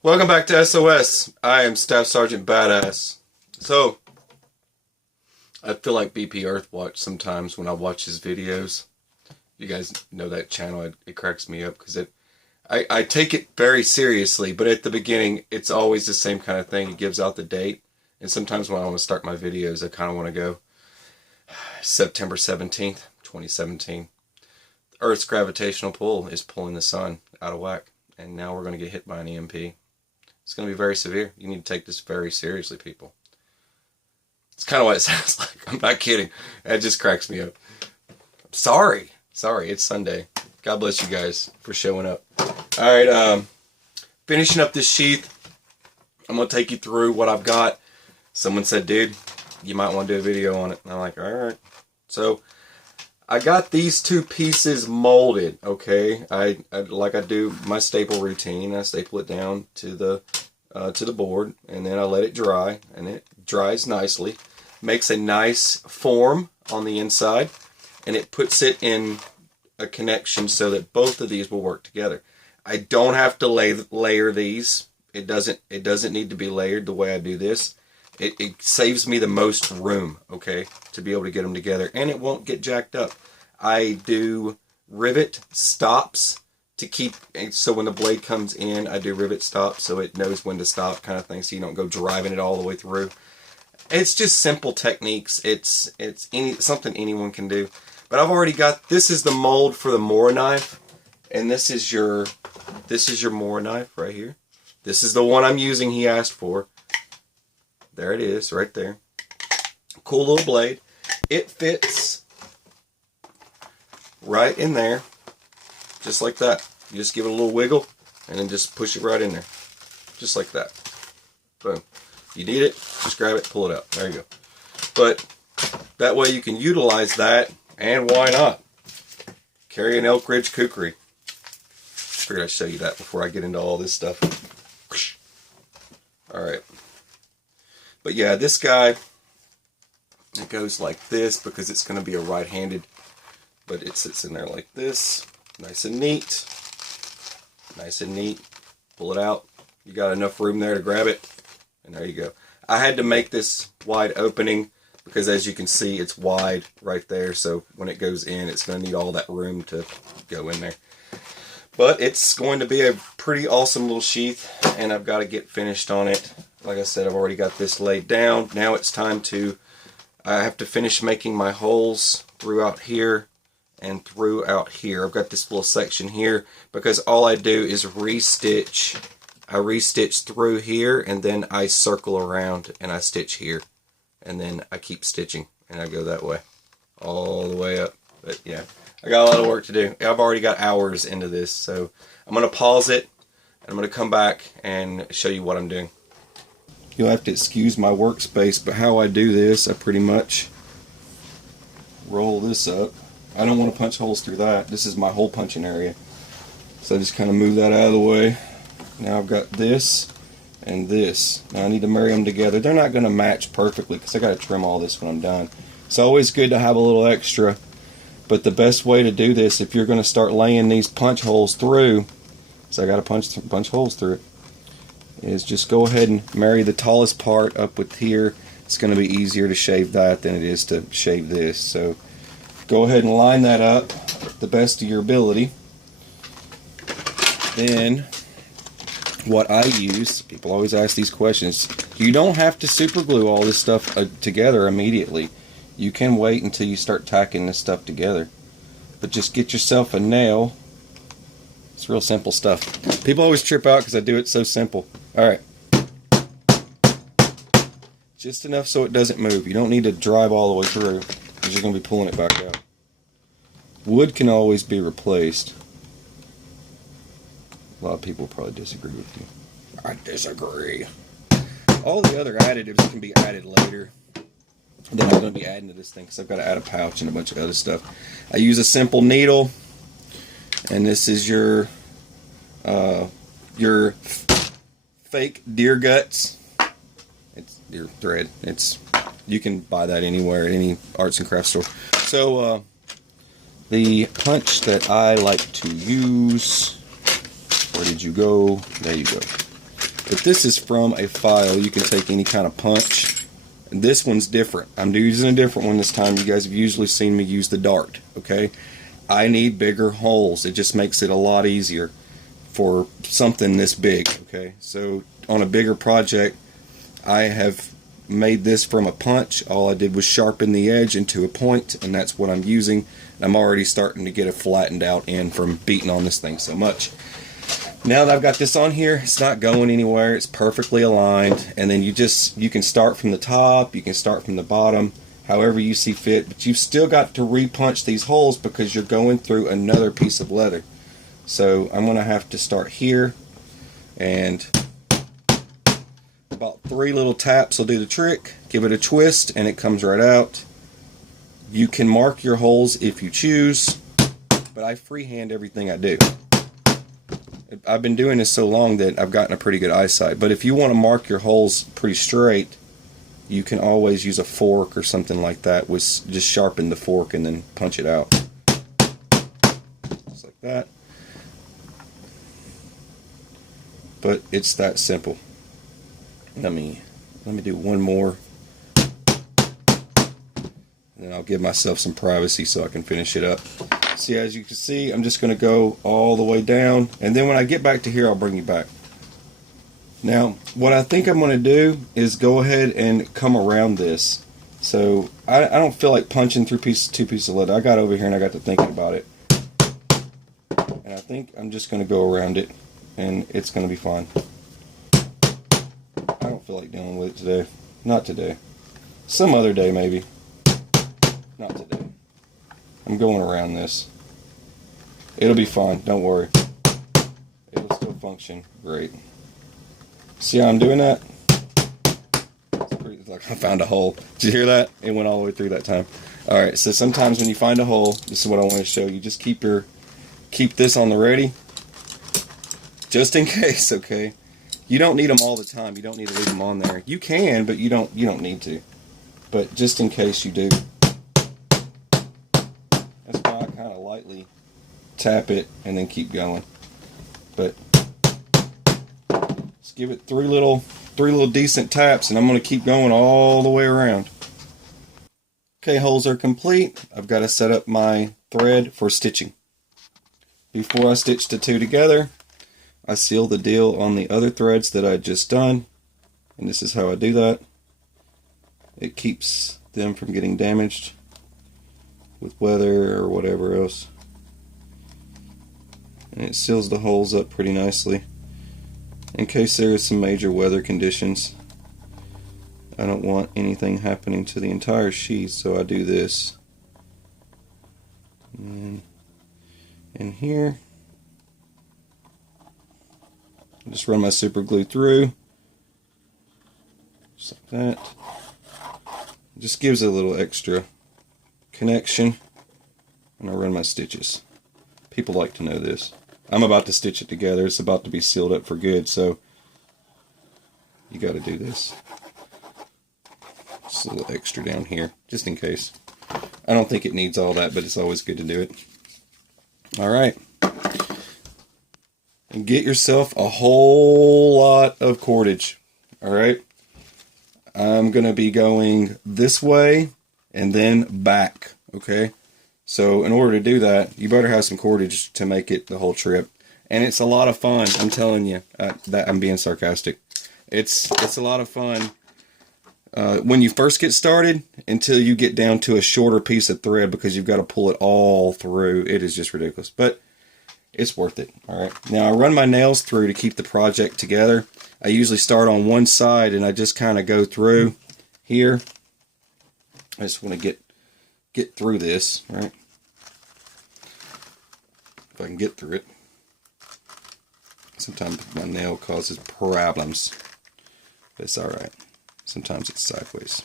Welcome back to SOS. I am Staff Sergeant Badass. So, I feel like BP Earthwatch sometimes when I watch his videos. You guys know that channel. It cracks me up because I take it very seriously, but at the beginning, it's always the same kind of thing. He gives out the date, and sometimes when I want to start my videos, I kind of want to go September 17th, 2017. Earth's gravitational pull is pulling the sun out of whack, and now we're going to get hit by an EMP. It's going to be very severe. You need to take this very seriously, people. It's kind of what it sounds like. I'm not kidding. That just cracks me up. Sorry, it's Sunday. God bless you guys for showing up. Alright, finishing up this sheath. I'm going to take you through what I've got. Someone said, dude, you might want to do a video on it. And I'm like, alright. So, I got these two pieces molded, okay? I like I do my staple routine. I staple it down to the board, and then I let it dry, and it dries nicely. Makes a nice form on the inside, and it puts it in a connection so that both of these will work together. I don't have to layer these. It doesn't need to be layered the way I do this. It saves me the most room, okay, to be able to get them together, and it won't get jacked up. I do rivet stops to keep, so when the blade comes in, I do rivet stops so it knows when to stop, kind of thing, so you don't go driving it all the way through. It's just simple techniques. It's something anyone can do. But I've already got, this is the mold for the Morakniv, and this is your Morakniv right here. This is the one I'm using he asked for. There it is, right there. Cool little blade. It fits right in there, just like that. You just give it a little wiggle, and then just push it right in there. Just like that. Boom. You need it, just grab it, pull it out. There you go. But that way you can utilize that, and why not? Carry an Elk Ridge Kukri. Figured I'd show you that before I get into all this stuff. Alright. But yeah, this guy, it goes like this because it's going to be a right-handed, but it sits in there like this. Nice and neat. Nice and neat. Pull it out. You got enough room there to grab it. And there you go. I had to make this wide opening because as you can see, it's wide right there. So when it goes in, it's going to need all that room to go in there. But it's going to be a pretty awesome little sheath, and I've got to get finished on it. Like I said, I've already got this laid down. Now it's time to, I have to finish making my holes throughout here and throughout here. I've got this little section here because all I do is restitch. I restitch through here, and then I circle around and I stitch here, and then I keep stitching and I go that way all the way up. But yeah, I got a lot of work to do. I've already got hours into this, so I'm going to pause it and I'm going to come back and show you what I'm doing. You'll have to excuse my workspace, but how I do this, I pretty much roll this up. I don't want to punch holes through that. This is my hole punching area. So I just kind of move that out of the way. Now I've got this and this. Now I need to marry them together. They're not going to match perfectly because I got to trim all this when I'm done. It's always good to have a little extra. But the best way to do this, if you're going to start laying these punch holes through, so I got to punch holes through it, is just go ahead and marry the tallest part up with here. It's going to be easier to shave that than it is to shave this. So go ahead and line that up the best of your ability. Then what I use, people always ask these questions, you don't have to super glue all this stuff together immediately. You can wait until you start tacking this stuff together. But just get yourself a nail. It's real simple stuff. People always trip out because I do it so simple. Alright. Just enough so it doesn't move. You don't need to drive all the way through because you're going to be pulling it back out. Wood can always be replaced. A lot of people probably disagree with you. I disagree. All the other additives can be added later. Then I'm going to be adding to this thing because I've got to add a pouch and a bunch of other stuff. I use a simple needle, and this is your fake deer guts. It's deer thread. You can buy that anywhere at any arts and crafts store. So the punch that I like to use, where did you go? There you go. If this is from a file, you can take any kind of punch. And this one's different. I'm using a different one this time. You guys have usually seen me use the dart, okay? I need bigger holes. It just makes it a lot easier for something this big, okay? So on a bigger project, I have made this from a punch. All I did was sharpen the edge into a point, and that's what I'm using. I'm already starting to get a flattened out end from beating on this thing so much. Now that I've got this on here, it's not going anywhere. It's perfectly aligned, and then you can start from the top, you can start from the bottom, however you see fit, but you've still got to re-punch these holes because you're going through another piece of leather. So I'm going to have to start here, and about 3 little taps will do the trick. Give it a twist and it comes right out. You can mark your holes if you choose, but I freehand everything I do. I've been doing this so long that I've gotten a pretty good eyesight, but if you want to mark your holes pretty straight, you can always use a fork or something like that. Just sharpen the fork and then punch it out. Just like that. But it's that simple. Let me do one more, and then I'll give myself some privacy so I can finish it up. See, as you can see, I'm just going to go all the way down, and then when I get back to here, I'll bring you back. Now, what I think I'm going to do is go ahead and come around this. So I don't feel like punching through two pieces of leather. I got over here and I got to thinking about it, and I think I'm just going to go around it, and it's going to be fine. I don't feel like dealing with it today. Not today. Some other day maybe. Not today. I'm going around this. It'll be fine. Don't worry. It'll still function great. See how I'm doing that? It's like I found a hole. Did you hear that? It went all the way through that time. Alright, so sometimes when you find a hole, this is what I want to show you. Just keep this on the ready. Just in case, okay? You don't need them all the time. You don't need to leave them on there. You can, but you don't need to. But just in case you do. That's why I kind of lightly tap it and then keep going. But just give it three little decent taps, and I'm going to keep going all the way around. Okay, holes are complete. I've got to set up my thread for stitching. Before I stitch the two together, I seal the deal on the other threads that I just done, and this is how I do that. It keeps them from getting damaged with weather or whatever else, and it seals the holes up pretty nicely in case there is some major weather conditions. I don't want anything happening to the entire sheath, so I do this, and in here just run my super glue through, just like that. It just gives it a little extra connection, and I run my stitches. People like to know this. I'm about to stitch it together. It's about to be sealed up for good, so you got to do this. Just a little extra down here, just in case. I don't think it needs all that, but it's always good to do it. Alright. And get yourself a whole lot of cordage. Alright. I'm going to be going this way and then back. Okay. So in order to do that, you better have some cordage to make it the whole trip. And it's a lot of fun. I'm telling you. That I'm being sarcastic. It's a lot of fun when you first get started until you get down to a shorter piece of thread, because you've got to pull it all through. It is just ridiculous. But it's worth it. Alright. Now I run my nails through to keep the project together. I usually start on one side and I just kind of go through here. I just want to get through this, right? If I can get through it. Sometimes my nail causes problems. But it's alright. Sometimes it's sideways.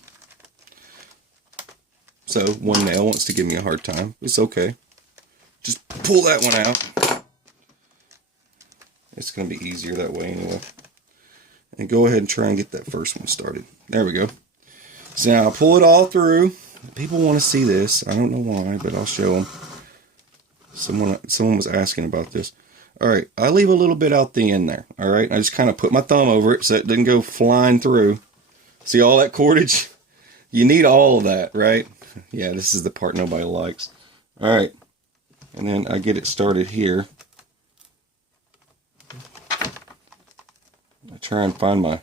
So one nail wants to give me a hard time. It's okay. Just pull that one out. It's going to be easier that way anyway. And go ahead and try and get that first one started. There we go. So now I'll pull it all through. People want to see this. I don't know why, but I'll show them. Someone was asking about this. Alright, I leave a little bit out the end there. Alright, I just kind of put my thumb over it so it doesn't go flying through. See all that cordage? You need all of that, right? Yeah, this is the part nobody likes. Alright, and then I get it started here. I try and find my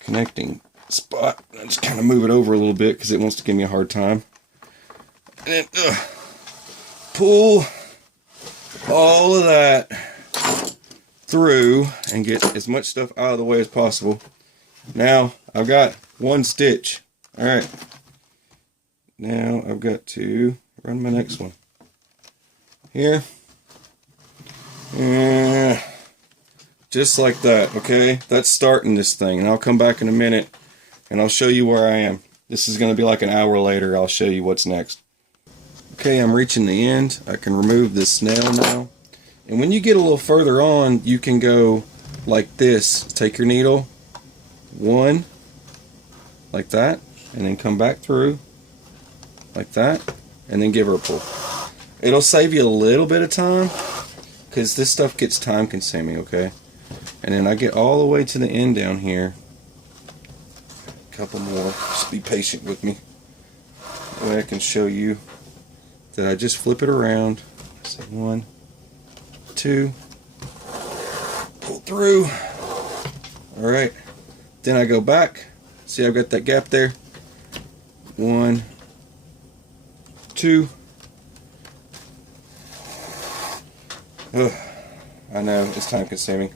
connecting spot. I just kind of move it over a little bit because it wants to give me a hard time. And then pull all of that through and get as much stuff out of the way as possible. Now I've got one stitch. Alright. Now I've got to run my next one. Here. And just like that, okay? That's starting this thing. And I'll come back in a minute and I'll show you where I am. This is going to be like an hour later. I'll show you what's next. Okay, I'm reaching the end. I can remove this snail now. And when you get a little further on, you can go like this. Take your needle, one, like that, and then come back through, like that, and then give her a pull. It'll save you a little bit of time, because this stuff gets time consuming, okay? And then I get all the way to the end down here. A couple more. Just be patient with me. That way I can show you that I just flip it around. So 1, 2, pull through. Alright. Then I go back. See, I've got that gap there. 1, 2. Ugh, I know, it's time consuming.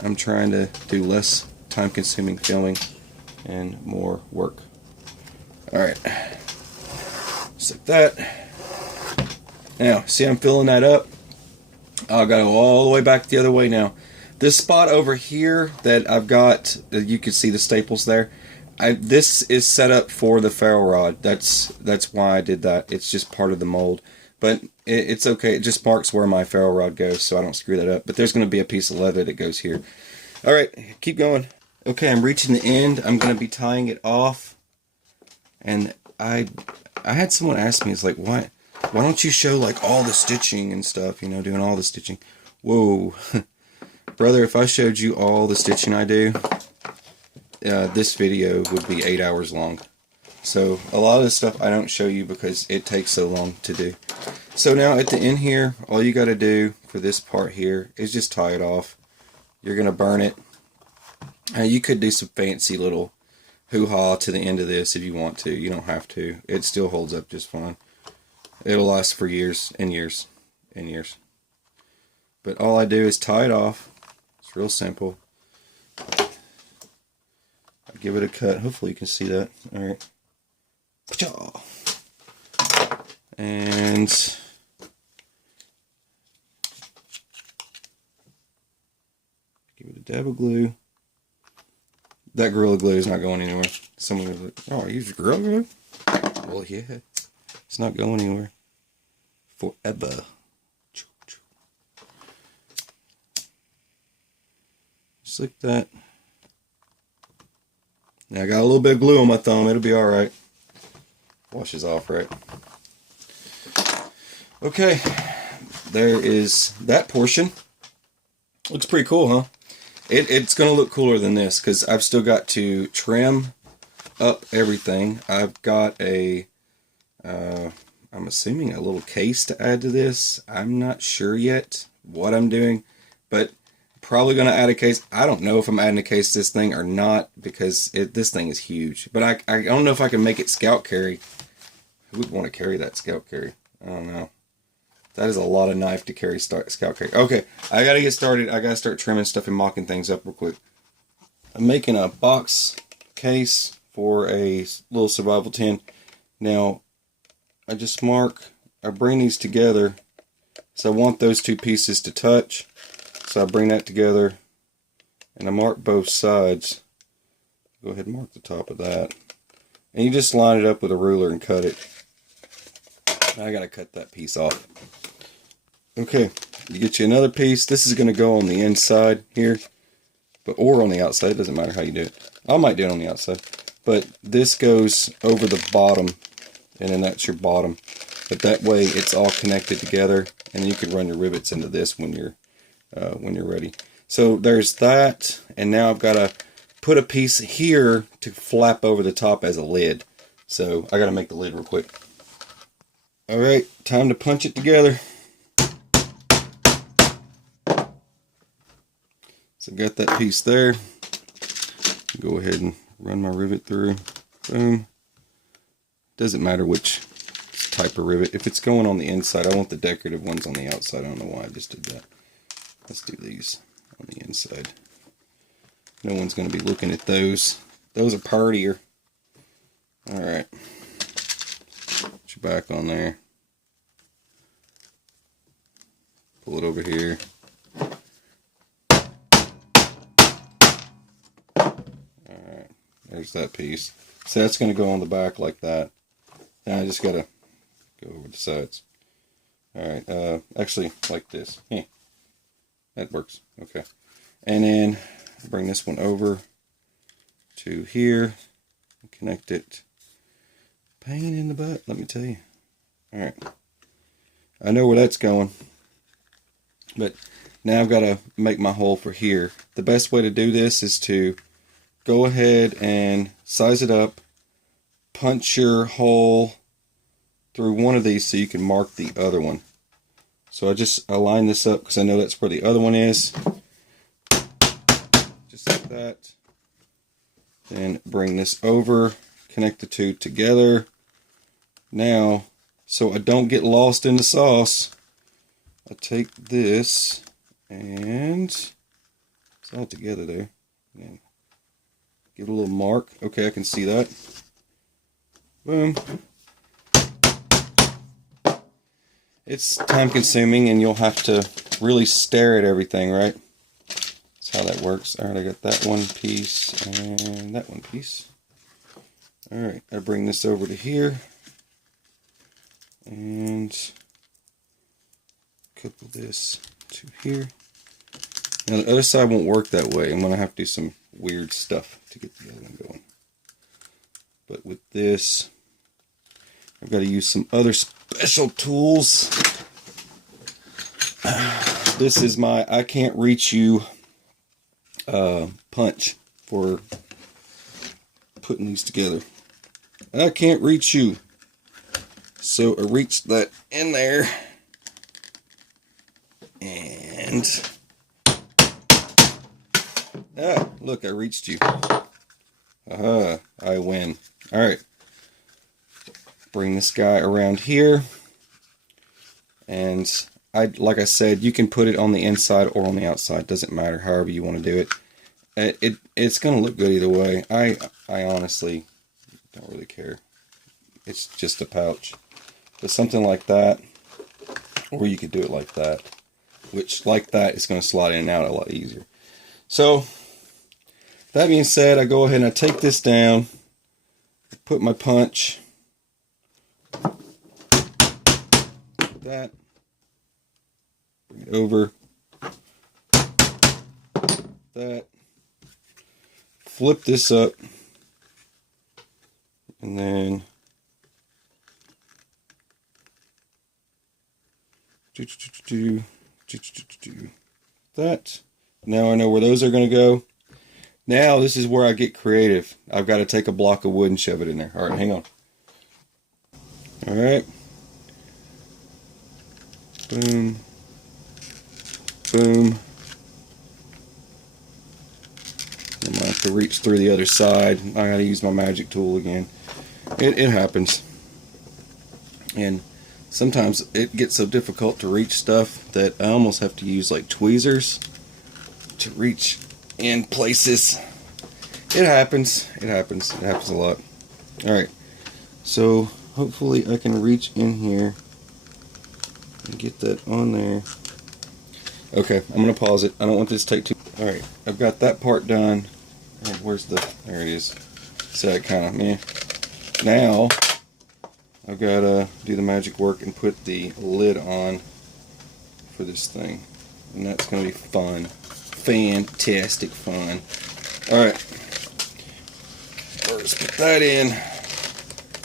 I'm trying to do less time consuming filming and more work. Alright. Just like that. Now, see, I'm filling that up. I've got to go all the way back the other way now. This spot over here that I've got, you can see the staples there. This is set up for the ferro rod. That's why I did that. It's just part of the mold. But it's okay. It just marks where my ferro rod goes, so I don't screw that up. But there's going to be a piece of leather that goes here. Alright, keep going. Okay, I'm reaching the end. I'm going to be tying it off. And I had someone ask me, it's like, why don't you show like all the stitching and stuff, you know, doing all the stitching. Whoa. Brother, if I showed you all the stitching I do, this video would be 8 hours long. So a lot of this stuff I don't show you because it takes so long to do. So now at the end here, all you got to do for this part here is just tie it off. You're going to burn it. You could do some fancy little hoo-ha to the end of this if you want to. You don't have to. It still holds up just fine. It'll last for years and years and years. But all I do is tie it off. It's real simple. I give it a cut. Hopefully you can see that. Alright. And give it a dab of glue. That Gorilla Glue is not going anywhere. Someone was like, oh, I use Gorilla Glue? Well, yeah. It's not going anywhere. Forever. Just like that. Now I got a little bit of glue on my thumb. It'll be alright. Washes off right. Okay. There is that portion. Looks pretty cool, huh? It's going to look cooler than this because I've still got to trim up everything. I've got a, I'm assuming a little case to add to this. I'm not sure yet what I'm doing, but probably going to add a case. I don't know if I'm adding a case to this thing or not because this thing is huge. But I don't know if I can make it scout carry. Who would want to carry that scout carry? I don't know. That is a lot of knife to carry scout carry. Okay, I gotta get started. I gotta start trimming stuff and mocking things up real quick. I'm making a box case for a little survival tin. Now, I just I bring these together. So I want those two pieces to touch. So I bring that together and I mark both sides. Go ahead and mark the top of that. And you just line it up with a ruler and cut it. I gotta cut that piece off. Okay, you get you another piece. This is going to go on the inside here, or on the outside. It doesn't matter how you do it. I might do it on the outside. But this goes over the bottom, and then that's your bottom. But that way it's all connected together, and you can run your rivets into this when you're ready. So there's that, and now I've got to put a piece here to flap over the top as a lid. So I got to make the lid real quick. All right, time to punch it together. So got that piece there. Go ahead and run my rivet through. Boom. Doesn't matter which type of rivet. If it's going on the inside, I want the decorative ones on the outside. I don't know why I just did that. Let's do these on the inside. No one's going to be looking at those. Those are partier. Alright. Put your back on there. Pull it over here. Alright. There's that piece. So that's going to go on the back like that. Now I just got to go over the sides. Alright. Actually, like this. Yeah. That works. Okay. And then bring this one over to here. Connect it. Pain in the butt, let me tell you. Alright. I know where that's going. But now I've got to make my hole for here. The best way to do this is to go ahead and size it up. Punch your hole through one of these so you can mark the other one. So I just line this up because I know that's where the other one is. Just like that. Then bring this over, connect the two together. Now, so I don't get lost in the sauce, I take this and it's all together there. And give it a little mark. Okay, I can see that. Boom. It's time consuming and you'll have to really stare at everything, right? That's how that works. Alright, I got that one piece and that one piece. Alright, I bring this over to here and couple this to here. Now the other side won't work that way. I'm going to have to do some weird stuff to get the other one going. But with this, I've got to use some other special tools. This is my I can't reach you punch for putting these together. I can't reach you. So I reached that in there. And look, I reached you. Aha, I win. Alright. Bring this guy around here. And like I said, you can put it on the inside or on the outside. Doesn't matter, however you want to do it. It's going to look good either way. I honestly don't really care. It's just a pouch. But something like that, or you could do it like that. Which, like that, is going to slide in and out a lot easier. So, that being said, I go ahead and I take this down, put my punch, like that, bring it over, that, flip this up, and then that. Now I know where those are going to go. Now this is where I get creative. I've got to take a block of wood and shove it in there. Alright, hang on. Alright. Boom. Boom. I'm going to have to reach through the other side. I got to use my magic tool again. It happens. And sometimes it gets so difficult to reach stuff that I almost have to use like tweezers to reach in places. It happens. It happens. It happens a lot. Alright. So hopefully I can reach in here and get that on there. Okay, I'm going to pause it. I don't want this to take too... Alright, I've got that part done. Where's the... There it is. So that kind of meh. Now I've got to do the magic work and put the lid on for this thing. And that's going to be fun. Fantastic fun. Alright. First put that in.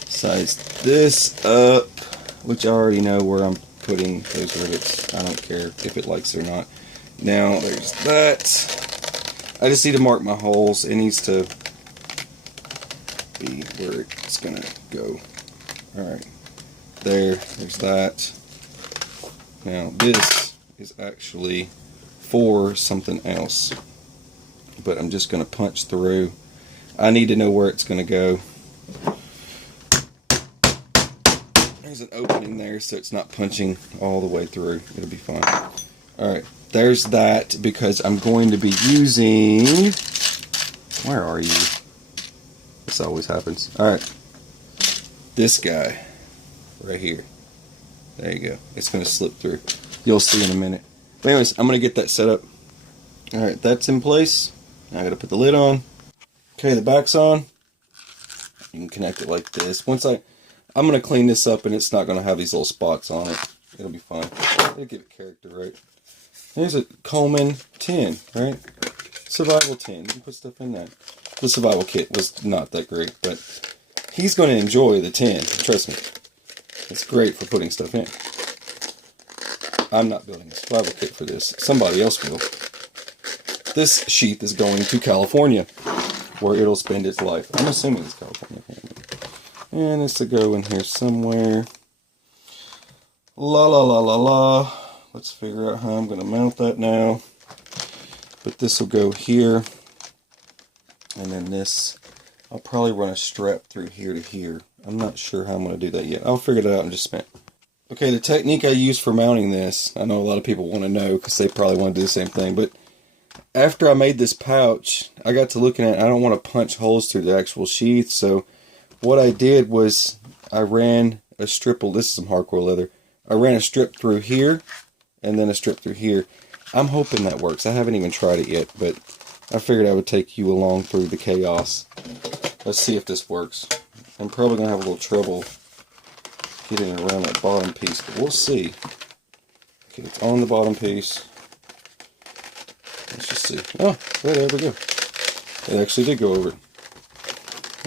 Size this up, which I already know where I'm putting those rivets. I don't care if it likes it or not. Now there's that. I just need to mark my holes. It needs to be where it's gonna go. Alright, there's that. Now this is actually for something else, but I'm just gonna punch through. I need to know where it's gonna go. There's an opening there, so it's not punching all the way through. It'll be fine. Alright, there's that, because I'm going to be using... Where are you? This always happens. Alright. This guy. Right here. There you go. It's going to slip through. You'll see in a minute. But anyways, I'm going to get that set up. Alright, that's in place. Now I got to put the lid on. Okay, the back's on. You can connect it like this. I'm going to clean this up, and it's not going to have these little spots on it. It'll be fine. It'll give it character, right? Here's a Coleman tin, right? Survival tin. You can put stuff in that. The survival kit was not that great, but he's going to enjoy the tin. Trust me. It's great for putting stuff in. I'm not building a survival kit for this. Somebody else will. This sheath is going to California, where it'll spend its life. I'm assuming it's California. And it's to go in here somewhere. La la la la la. Let's figure out how I'm going to mount that now. But this will go here. And then this, I'll probably run a strap through here to here. I'm not sure how I'm going to do that yet. I'll figure it out in just a minute. Okay, the technique I use for mounting this, I know a lot of people want to know because they probably want to do the same thing. But after I made this pouch, I got to looking at it. I don't want to punch holes through the actual sheath. So what I did was I ran a strip of, this is some hardcore leather. I ran a strip through here and then a strip through here. I'm hoping that works. I haven't even tried it yet, but I figured I would take you along through the chaos. Let's see if this works. I'm probably going to have a little trouble getting around that bottom piece, but we'll see. Okay, it's on the bottom piece. Let's just see. Oh, there we go. It actually did go over it.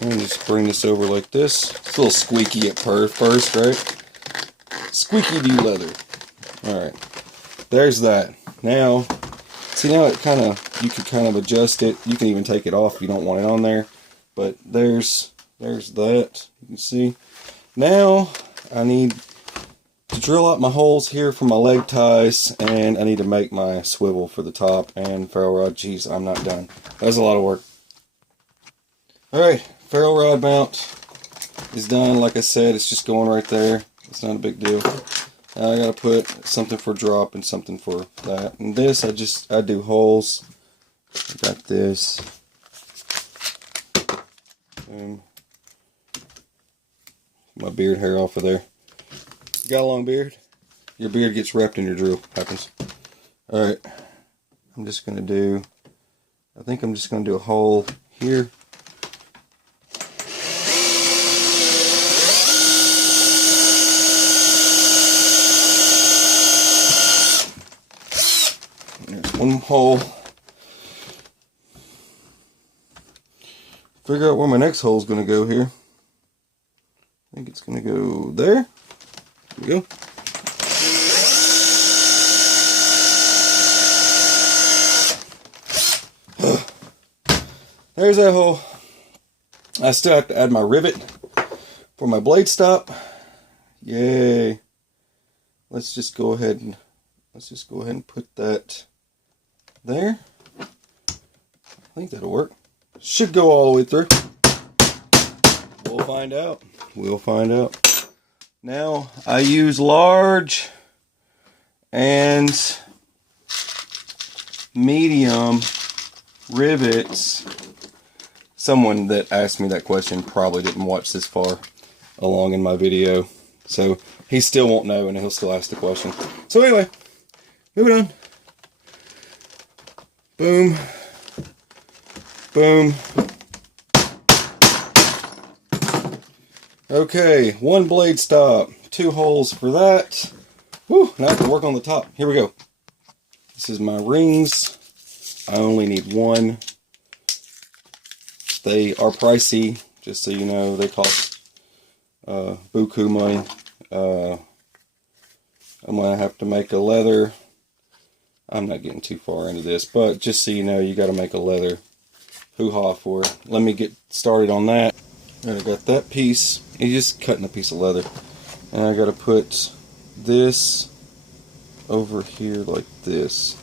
And just bring this over like this. It's a little squeaky at first, right? Squeaky do leather. Alright. There's that. Now, see now it kind of, you can kind of adjust it. You can even take it off if you don't want it on there. But there's that. You can see. Now, I need to drill out my holes here for my leg ties. And I need to make my swivel for the top and ferrule rod. Jeez, I'm not done. That's a lot of work. Alright, ferrule rod mount is done. Like I said, it's just going right there. It's not a big deal. Now I gotta put something for drop and something for that. And this, I do holes. I got this. Boom. My beard hair off of there. You got a long beard? Your beard gets wrapped in your drill. Happens. Alright. I'm just gonna do, I think I'm just gonna do a hole here. One hole. Figure out where my next hole is going to go here. I think it's going to go there. There we go. There's that hole. I still have to add my rivet for my blade stop. Yay. Let's just go ahead and put that there. I think that'll work. Should go all the way through. We'll find out. We'll find out. Now, I use large and medium rivets. Someone that asked me that question probably didn't watch this far along in my video. So, he still won't know and he'll still ask the question. So anyway, moving on. Boom. Boom. Okay, one blade stop. 2 holes for that. Whew, now I have to work on the top. Here we go. This is my rings. I only need 1. They are pricey, just so you know. They cost buku money. I'm going to have to make a leather. I'm not getting too far into this, but just so you know, you got to make a leather hoo-ha for it. Let me get started on that. And I got that piece. You're just cutting a piece of leather. And I got to put this over here like this.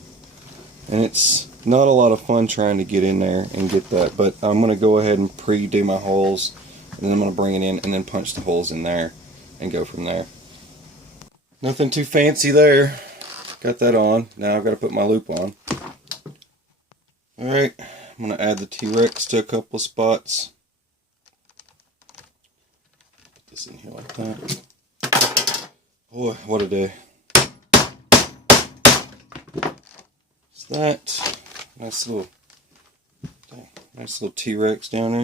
And it's not a lot of fun trying to get in there and get that, but I'm going to go ahead and pre-do my holes, and then I'm going to bring it in and then punch the holes in there and go from there. Nothing too fancy there. Got that on. Now I've got to put my loop on. Alright, I'm going to add the T-Rex to a couple of spots. Put this in here like that. Boy, what a day. It's that. Nice little T-Rex down there.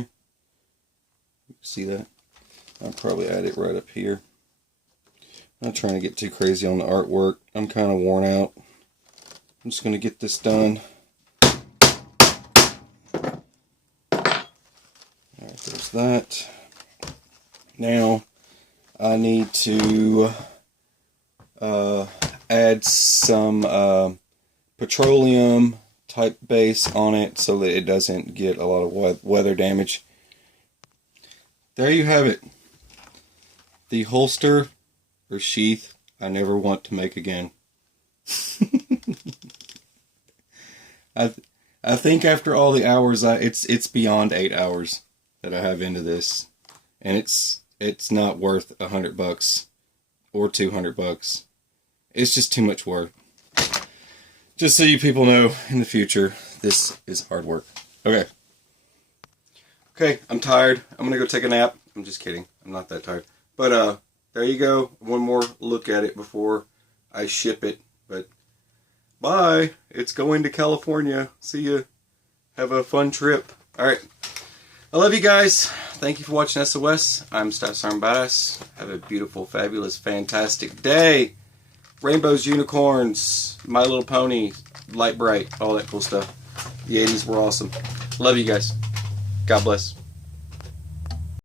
You can see that? I'll probably add it right up here. I'm not trying to get too crazy on the artwork. I'm kind of worn out. I'm just going to get this done. Alright, there's that. Now, I need to add some petroleum type base on it so that it doesn't get a lot of weather damage. There you have it. The holster or sheath I never want to make again. I think after all the hours, it's beyond 8 hours that I have into this, and it's not worth $100 or $200. It's just too much work. Just so you people know, in the future, this is hard work. Okay. Okay, I'm tired. I'm gonna go take a nap. I'm just kidding. I'm not that tired. But there you go. One more look at it before I ship it. But bye. It's going to California. See ya. Have a fun trip. Alright. I love you guys. Thank you for watching SOS. I'm Staff Sergeant Badass. Have a beautiful, fabulous, fantastic day. Rainbows, unicorns, My Little Pony, Light Bright, all that cool stuff. The 80s were awesome. Love you guys. God bless.